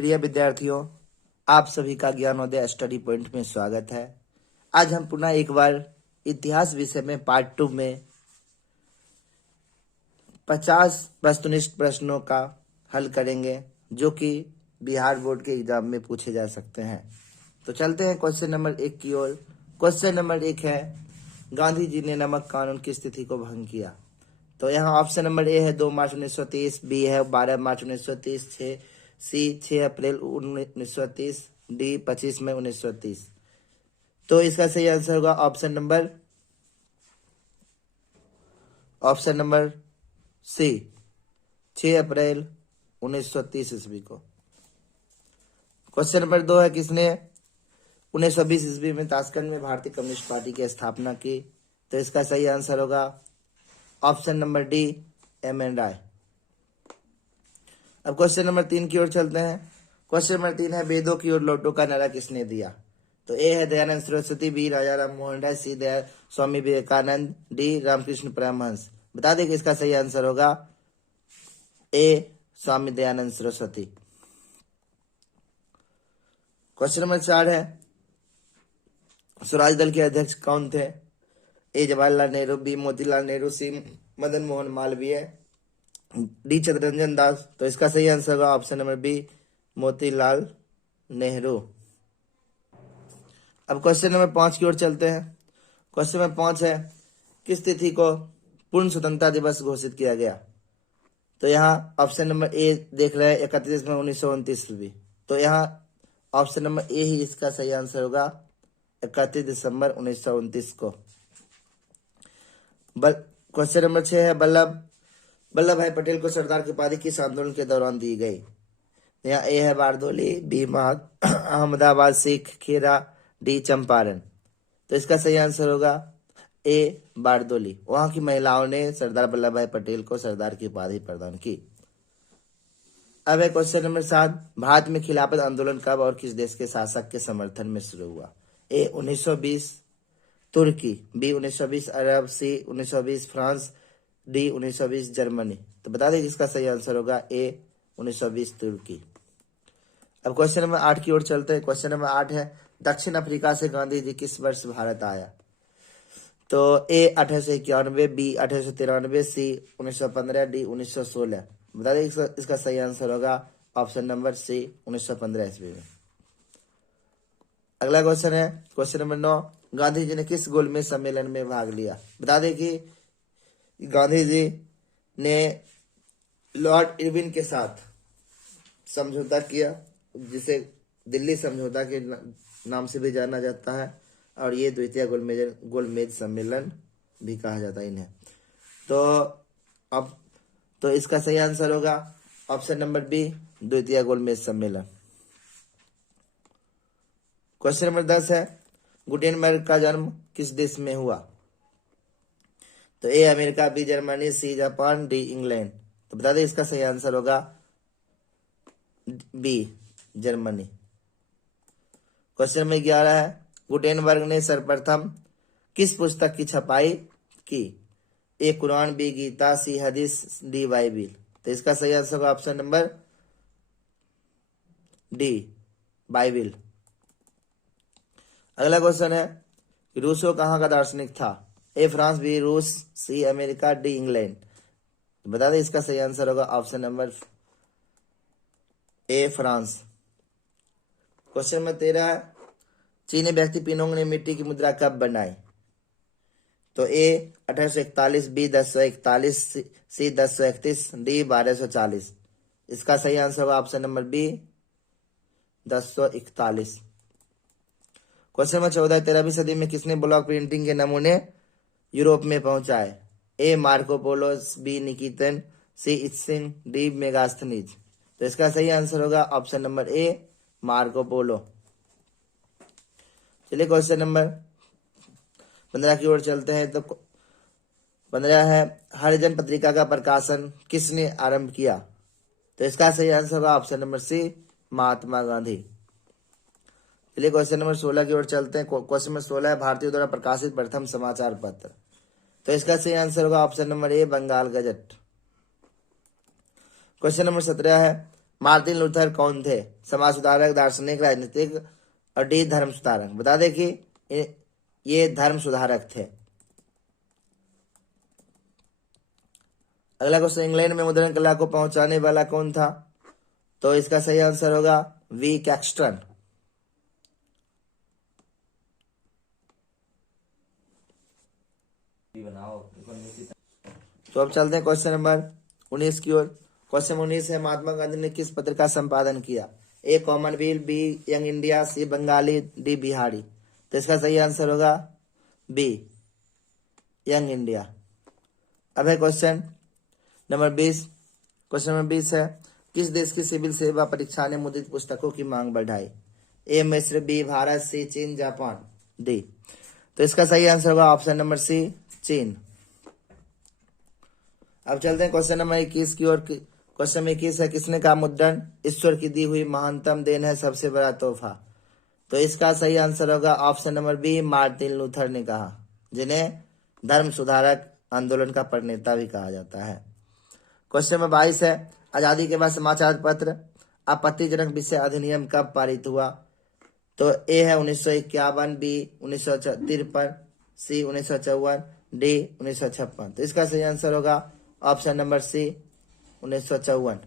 प्रिय विद्यार्थियों, आप सभी का ज्ञानोदय स्टडी पॉइंट में स्वागत है। आज हम पुनः एक बार इतिहास विषय में पार्ट 2 में 50 वस्तुनिष्ठ प्रश्नों का हल करेंगे जो कि बिहार बोर्ड के एग्जाम में पूछे जा सकते हैं। तो चलते हैं क्वेश्चन नंबर 1 की ओर। क्वेश्चन नंबर 1 है, गांधी जी ने नमक कानून की स्थिति को भंग किया। तो यहाँ ऑप्शन नंबर ए है 2 मार्च 1930, बी है 12 मार्च 1930, सी 6 अप्रैल 1930, डी 25 मई 1930। तो इसका सही आंसर होगा ऑप्शन नंबर सी 6 अप्रैल 1930 ईस्वी को। क्वेश्चन नंबर 2 है, किसने 1920 ईस्वी में ताशकंद में भारतीय कम्युनिस्ट पार्टी की स्थापना की? तो इसका सही आंसर होगा option number D, M N Roy. अब क्वेश्चन नंबर 3 की ओर चलते हैं। क्वेश्चन नंबर 3 है, वेदों की ओर लौटो का नारा किसने दिया? तो ए है Dayanand Saraswati, B Raja Ram Mohan Roy, C Daya Swami Vivekananda, D Ramakrishna Paramahamsa. बता दें कि इसका सही आंसर होगा A, Swami Dayanand Saraswati. Question number 4 है, स्वराज दल के अध्यक्ष कौन थे? A Jawaharlal Nehru, B Motilal Nehru, C Madan Mohan Malaviya, D Chittaranjan Das. तो इसका सही आंसर होगा option number B, Motilal Nehru. अब क्वेश्चन नंबर 5 की ओर चलते हैं। क्वेश्चन नंबर 5 है, किस तिथि को पूर्ण स्वतंत्रता दिवस घोषित किया गया? तो यहाँ ऑप्शन नंबर ए देख रहे हैं 31 मई 1929 ईस्वी। तो यहाँ ऑप्शन नंबर ए ही इसका सही आंसर होगा, 31 दिसंबर 1929 को। क्वेश्चन नंबर 6 है, वल्लभ भाई पटेल को सरदार की उपाधि किस आंदोलन के दौरान दी गई? यहाँ ए है बारदोली, बी अहमदाबाद, सी खेरा, डी चंपारण। तो इसका सही आंसर होगा ए, बारदोली। वहां की महिलाओं ने सरदार वल्लभ भाई पटेल को सरदार की उपाधि प्रदान की। अब है क्वेश्चन नंबर 7, भारत में खिलाफत आंदोलन कब और किस देश के शासक के समर्थन में शुरू हुआ? ए 1920 तुर्की, बी 1920 अरब, सी 1920 फ्रांस, डी 1920 जर्मनी। तो बता दें इसका सही आंसर होगा ए, 1920 तुर्की। अब क्वेश्चन नंबर 8 की ओर चलते हैं। क्वेश्चन नंबर 8 है, दक्षिण अफ्रीका से गांधी जी किस वर्ष भारत आया? तो ए 1891, बी 1893, सी 1915, डी 1916। बता दें इसका सही आंसर होगा ऑप्शन नंबर सी, 1915 ईस्वी में। अगला क्वेश्चन है क्वेश्चन नंबर 9, गांधी जी ने किस गोलमेज सम्मेलन में भाग लिया? बता दें कि गांधी जी ने लॉर्ड इरविन के साथ समझौता किया, जिसे दिल्ली समझौता के नाम से भी जाना जाता है, और ये द्वितीय गोलमेज सम्मेलन भी कहा जाता है इन्हें। तो इसका सही आंसर होगा ऑप्शन नंबर बी, द्वितीय गोलमेज सम्मेलन। क्वेश्चन नंबर 10 है, गुटेनबर्ग का जन्म किस देश में हुआ? तो A America, B Germany, C Japan, D England. तो बता दें इसका सही आंसर होगा बी, जर्मनी। क्वेश्चन नंबर 11 है, गुटेनबर्ग ने सर्वप्रथम किस पुस्तक की छपाई की? ए कुरान, बी गीता, सी हदीस, डी बाइबिल। तो इसका सही आंसर होगा ऑप्शन नंबर डी, बाइबिल। अगला क्वेश्चन है, रूसो कहाँ का दार्शनिक था? ए फ्रांस, बी रूस, सी अमेरिका, डी इंग्लैंड। बता दें इसका सही आंसर होगा ऑप्शन नंबर ए, फ्रांस। क्वेश्चन नंबर 13 है, चीनी व्यक्ति पिनोंग ने मिट्टी की मुद्रा कब बनाई? तो ए 1841, बी 1041, सी 1031, डी 1240। इसका सही आंसर होगा option number B, 1041। Question number 14, 13वीं सदी में किसने ब्लॉक प्रिंटिंग के नमूने यूरोप में पहुंचाए? ए मार्को पोलो, बी निकितन, सी इत्सिन, डी मेगास्थनीज। तो इसका सही आंसर होगा ऑप्शन नंबर ए, मार्को पोलो। चलिए क्वेश्चन नंबर 15 की ओर चलते हैं। तो 15 है, हरिजन पत्रिका का प्रकाशन किसने आरंभ किया? तो इसका सही आंसर होगा ऑप्शन नंबर सी, महात्मा गांधी। चलिए क्वेश्चन नंबर 16 की ओर चलते हैं। क्वेश्चन नंबर 16 है, भारतीयों द्वारा प्रकाशित प्रथम समाचार पत्र। तो इसका सही आंसर होगा option number A, Bengal Gazette. Question number 17 है, मार्टिन लूथर कौन थे? समाज सुधारक, दार्शनिक, राजनीतिक और डी धर्म सुधारक। बता दें कि ये धर्म सुधारक थे। अगला क्वेश्चन, इंग्लैंड में मुद्रण कला को पहुंचाने वाला कौन था? तो इसका सही आंसर होगा वी कैक्सटन। तो अब चलते हैं क्वेश्चन नंबर 19 की ओर। क्वेश्चन 19 है, महात्मा गांधी ने किस पत्र का संपादन किया? A Commonwealth, B Young India, C Bengali, D Bihari. तो इसका सही आंसर होगा बी यंग इंडिया। अब है क्वेश्चन नंबर 20। क्वेश्चन नंबर 20 है, किस देश की सिविल सेवा परीक्षा ने मुद्रित पुस्तकों की मांग बढ़ाई? ए मिस्र, बी भारत, सी चीन, जापान, डी। तो इसका सही आंसर होगा ऑप्शन नंबर सी चीन। अब चलते हैं क्वेश्चन नंबर 21 की ओर। क्वेश्चन 21 है, किसने कहा मुद्रण ईश्वर की दी हुई महानतम देन है, सबसे बड़ा तोहफा? तो इसका सही आंसर होगा option number B Martin Luther ने कहा, जिन्हें धर्म सुधारक आंदोलन का प्रणेता भी कहा जाता है। क्वेश्चन नंबर 22 है, आजादी के बाद समाचार पत्र आपत्तिजनक विषय अधिनियम कब पारित हुआ? तो ए है 1951, बी 1953, सी 1954, डी 1956। तो इसका सही आंसर होगा option number C 1954।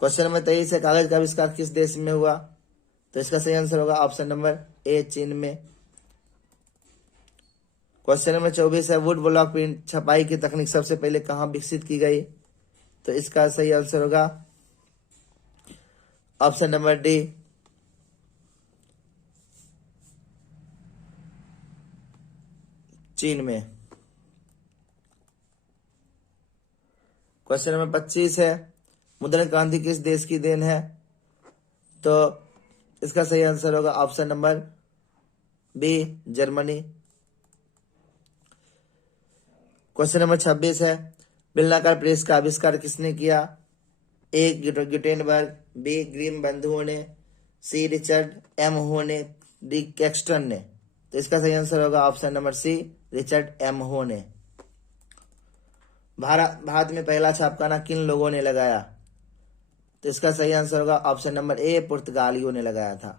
Question number 23 है, कागज का आविष्कार किस देश में हुआ? तो इसका सही आंसर होगा ऑप्शन नंबर ए चीन में। क्वेश्चन नंबर 24 है, वुड ब्लॉक प्रिंट छपाई की तकनीक सबसे पहले कहां विकसित की गई? तो इसका सही आंसर होगा ऑप्शन नंबर डी चीन में। क्वेश्चन नंबर 25 है, मुद्रण क्रांति किस देश की देन है? तो इसका सही आंसर होगा option number B Germany. Question number 26 है, बेलनाकार प्रेस का आविष्कार किसने किया? ए गुटेनबर्ग, बी ग्रीम बंधुओं ने, सी रिचर्ड एम हो ने, डी कैक्सटन ने। तो इसका सही आंसर होगा option number C Richard M Hoe ने। भारत में पहला छापखाना किन लोगों ने लगाया? तो इसका सही आंसर होगा ऑप्शन नंबर ए पुर्तगालियों ने लगाया था।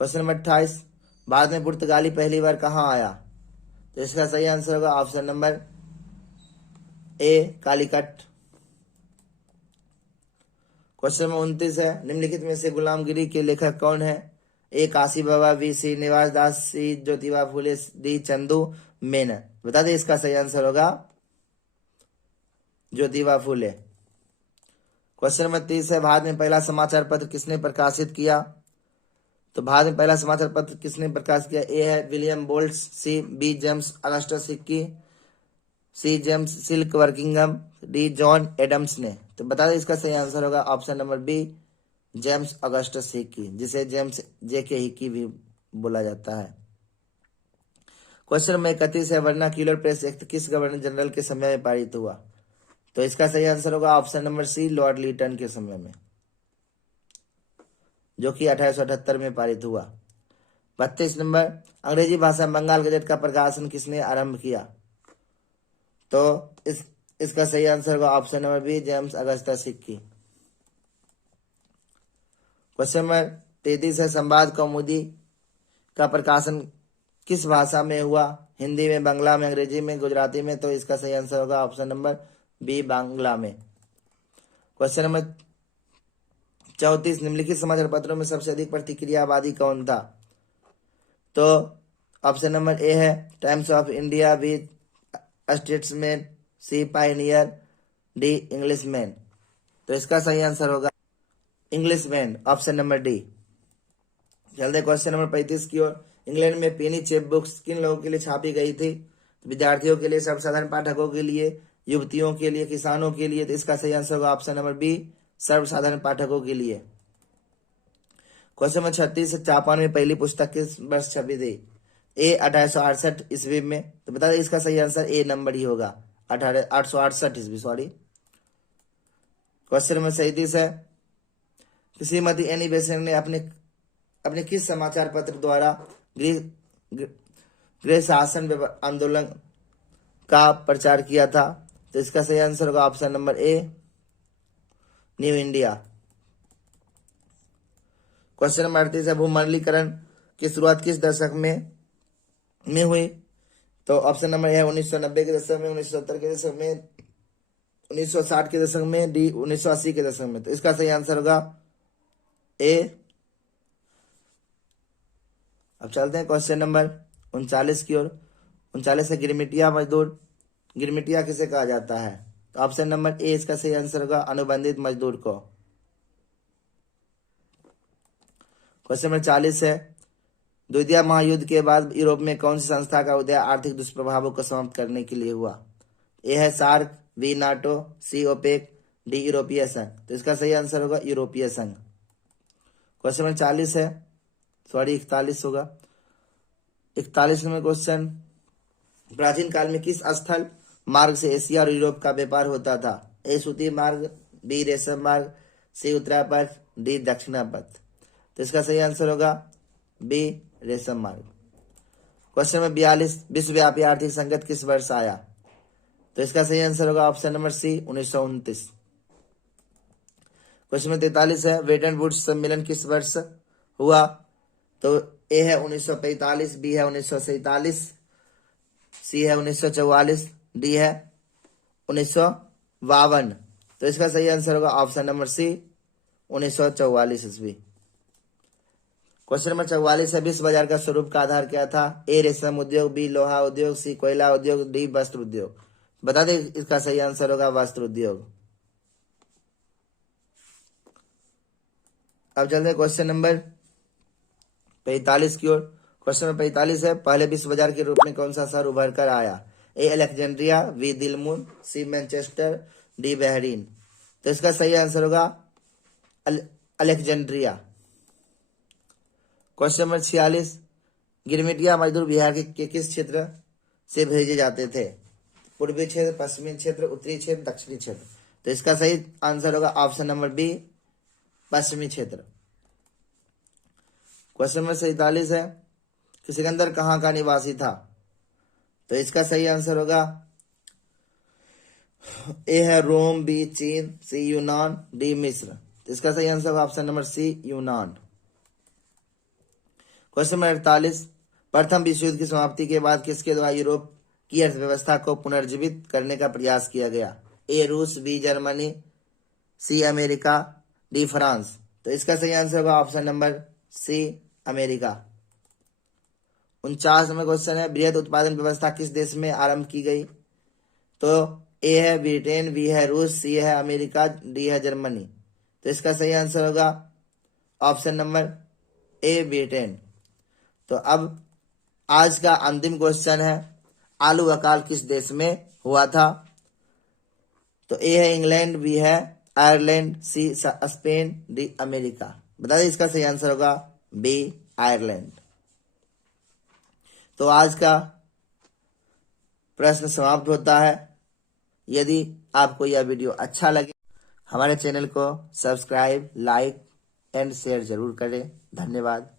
क्वेश्चन नंबर 28, भारत में पुर्तगाली पहली बार कहां आया? तो इसका सही आंसर होगा ऑप्शन नंबर ए कालीकट। क्वेश्चन नंबर 29 है, निम्नलिखित में से गुलामगिरी के लेखक कौन है? ए काशी बाबा, बी श्रीनिवास दास, सी ज्योतिबा फुले, डी चंदू मेनन। बता दें इसका सही आंसर होगा ज्योतिबा फुले। क्वेश्चन नंबर 30 है, भारत में पहला समाचार पत्र किसने प्रकाशित किया? तो भारत में पहला समाचार पत्र किसने प्रकाशित किया? ए है William Bolt, C B James Augustus Hicky, C James Silk वर्किंगम, डी जॉन एडम्स ने। तो बता दें इसका सही आंसर होगा option number B James Augustus Hicky, जिसे जेम्स जेके हिक्की भी बोला जाता है। क्वेश्चन नंबर 31 है, वर्नाक्यूलर प्रेस एक्ट किस गवर्नर जनरल के समय में पारित हुआ? तो इसका सही आंसर होगा option number C Lord Lytton के समय में, जो कि 1878 में पारित हुआ। 32 नंबर, अंग्रेजी भाषा में बंगाल गजट का प्रकाशन किसने आरंभ किया? तो इसका सही आंसर होगा option number B James Augustus Hicky. Question number 33 है, संवाद कौमुदी का प्रकाशन किस भाषा में हुआ? हिंदी में, बांग्ला में, अंग्रेजी में, गुजराती में। तो इसका सही आंसर होगा ऑप्शन नंबर बी बांग्ला में। क्वेश्चन नंबर 34, निम्नलिखित समाचार पत्रों में सबसे अधिक प्रतिक्रियावादी कौन था? तो ऑप्शन नंबर ए है Times of India, B Statesman, C Pioneer, D Englishman. तो इसका सही आंसर होगा इंग्लिशमैन, ऑप्शन नंबर डी। चलते क्वेश्चन नंबर 35 की ओर। इंग्लैंड में पेनी चेप बुक्स किन लोगों के लिए छापी गई थी? विद्यार्थियों के लिए, सर्वसाधारण पाठकों के लिए, युवतियों के लिए, किसानों के लिए। तो इसका सही आंसर होगा ऑप्शन नंबर बी सर्वसाधारण पाठकों के लिए। क्वेश्चन नंबर 36, जापान में पहली पुस्तक किस वर्ष छपी थी? ए 1868 ईस्वी में। तो बता दें इसका सही आंसर ए नंबर ही होगा 868 ईस्वी, सॉरी। क्वेश्चन नंबर 37 है, श्रीमती एनी बेसेंट ने अपने किस समाचार पत्र द्वारा गृह शासन आंदोलन का प्रचार किया था? तो इसका सही आंसर होगा ऑप्शन नंबर ए, न्यू इंडिया। क्वेश्चन नंबर 38 है, भूमंडलीकरण की शुरुआत किस दशक में हुई? तो ऑप्शन नंबर ए है 1990 के दशक में, 1970 के दशक में, 1960 के दशक में, डी 1980 के दशक में। तो इसका सही आंसर होगा ए। अब चलते हैं क्वेश्चन नंबर 39 की ओर। 39 है, गिरमिटिया मजदूर। गिरमिटिया किसे कहा जाता है? तो ऑप्शन नंबर ए इसका सही आंसर होगा अनुबंधित मजदूर को। क्वेश्चन नंबर 40 है, द्वितीय महायुद्ध के बाद यूरोप में कौन सी संस्था का उदय आर्थिक दुष्प्रभावों को समाप्त करने के लिए हुआ? ए है सार्क, बी नाटो, सी ओपेक, डी यूरोपीय संघ। तो इसका सही आंसर होगा यूरोपीय संघ। क्वेश्चन नंबर 40 है, सॉरी 41 होगा। 41वें क्वेश्चन, प्राचीन काल में किस स्थल मार्ग से एशिया और यूरोप का व्यापार होता था? ए सूती मार्ग, बी रेशम मार्ग, सी उत्तरापथ, डी दक्षिणापथ। तो इसका सही आंसर होगा बी रेशम मार्ग। क्वेश्चन नंबर 42, विश्वव्यापी आर्थिक संकट किस वर्ष आया? तो इसका सही आंसर होगा option number C 1929। Question number 43 है, ब्रेटन वुड्स सम्मेलन किस वर्ष हुआ? तो ए है 1945, बी है 1947, सी है 1944, डी है 1952। तो इसका सही आंसर होगा ऑप्शन नंबर सी 1944 ईस्वी। क्वेश्चन नंबर 44 है, विश्व बाजार का स्वरूप का आधार क्या था? ए रेशम उद्योग, बी लोहा उद्योग, सी कोयला उद्योग, डी वस्त्र उद्योग। बता दें इसका सही आंसर होगा वस्त्र उद्योग। अब चलते हैं क्वेश्चन नंबर 45 की ओर। क्वेश्चन नंबर 45 है, पहले विश्व बाजार के रूप में कौन सा शहर उभर कर आया? ए अलेक्जेंड्रिया, बी दिलमुन, सी मैनचेस्टर, डी बहरीन। तो इसका सही आंसर होगा अलेक्जेंड्रिया। क्वेश्चन नंबर 46, गिरमिटिया मजदूर बिहार के किस क्षेत्र से भेजे जाते थे? पूर्वी क्षेत्र, पश्चिमी क्षेत्र, उत्तरी क्षेत्र, दक्षिणी क्षेत्र। तो इसका सही आंसर होगा ऑप्शन नंबर बी, पश्चिमी क्षेत्र। क्वेश्चन नंबर 47 है, कि सिकंदर कहाँ का निवासी था? तो इसका सही आंसर होगा ए है रोम, बी चीन, सी यूनान, डी मिस्र। तो इसका सही आंसर होगा ऑप्शन नंबर सी यूनान। क्वेश्चन नंबर 48, प्रथम विश्व युद्ध की समाप्ति के बाद किसके द्वारा यूरोप की अर्थव्यवस्था को पुनर्जीवित करने का प्रयास किया गया? ए रूस, B Germany, C America, D France. तो इसका सही आंसर होगा option number C America. 49 number question है, बृहद उत्पादन व्यवस्था किस देश में आरंभ की गई? तो ए है ब्रिटेन, बी है रूस, सी है अमेरिका, डी है जर्मनी। तो इसका सही आंसर होगा ऑप्शन नंबर ए ब्रिटेन। तो अब आज का अंतिम क्वेश्चन है, आलू अकाल किस देश में हुआ था? तो ए है इंग्लैंड, बी है Ireland, C Spain, D America. बता दें इसका सही आंसर होगा बी आयरलैंड। तो आज का प्रश्न समाप्त होता है। यदि आपको यह वीडियो अच्छा लगे, हमारे चैनल को सब्सक्राइब, लाइक एंड शेयर जरूर करें। धन्यवाद।